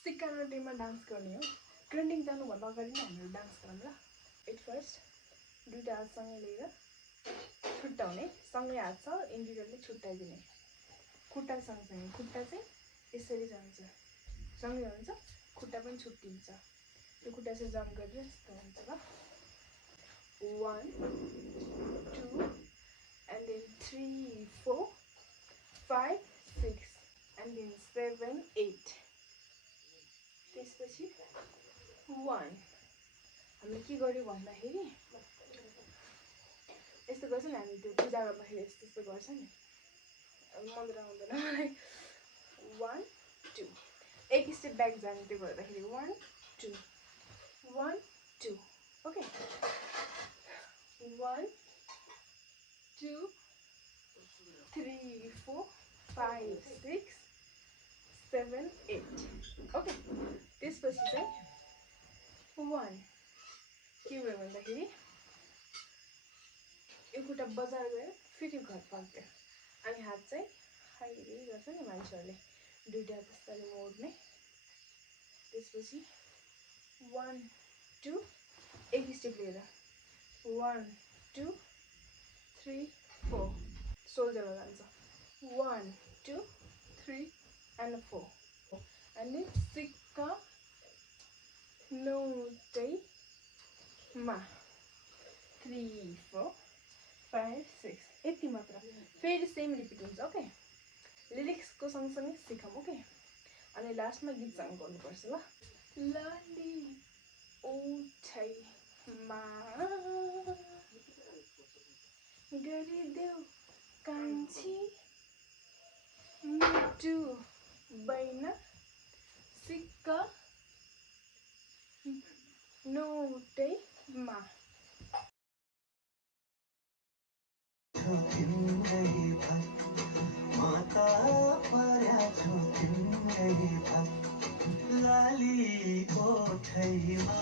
सिक्का डेमा डान्स गर्ने हो। ट्रेन्डिङ जानुभन्दा अगाडि नै हामीहरू डान्स गरौँ ल। एट फर्स्ट दुईवटा हात सँगै लिएर छुट्टाउने, सँगै हात छ इन्डिभिजुअली छुट्टाइदिने, खुट्टा सँगसँगै, खुट्टा चाहिँ यसरी जान्छ, सँगै हुन्छ, खुट्टा पनि छुट्टिन्छ। यो खुट्टा चाहिँ जम्प गरेर यस्तो हुन्छ ल। 1 2 and then 3 4 5 6 and then 7 8 त्यसपछि 1 हामीले के गर्यो भन्दाखेरि यस्तो गर्छ नि, हामी त्यो पूजा गर्दाखेरि यस्तो यस्तो गर्छ नि, मन्त्र आउँदैन मलाई। 1 2 एक स्टेप ब्याक जाने, त्यो गर्दाखेरि 1 2 1 2 ओके। 1 2 3 4 5 6 7 8 ओके। त्यसपछि चाहिँ 1 के भयो भन्दाखेरि यो खुट्टा बजार गयो, फेरि घर फर्क्यो, अनि हात चाहिँ हाइरी गर्छ नि मान्छेहरूले, दुईवटा त्यसरी मोड्ने। त्यसपछि 1 2 एक स्टेप लिएर 1 2 3 4 सोल्जरमा जान्छ, 1 2 3 and 4 अनि सिक्का नौटैमा 3 4 5 6 यति मात्र। फेरि सेम रिपिट हुन्छ ओके। लिरिक्सको सँगसँगै सिकौँ ओके। अनि लास्टमा गीत सङ गर्नुपर्छ ल। लाली ओठैमा गरिदेऊ कान्छी मुटु बैना सिक्का नौटैमा। माता पर्या छु तिम्रै भाग लाली ओठैमा